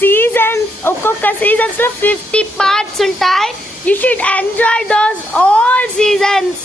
Seasons, ఒక్కొక్క seasons లో 50 parts ఉంటాయి. You should enjoy those all seasons.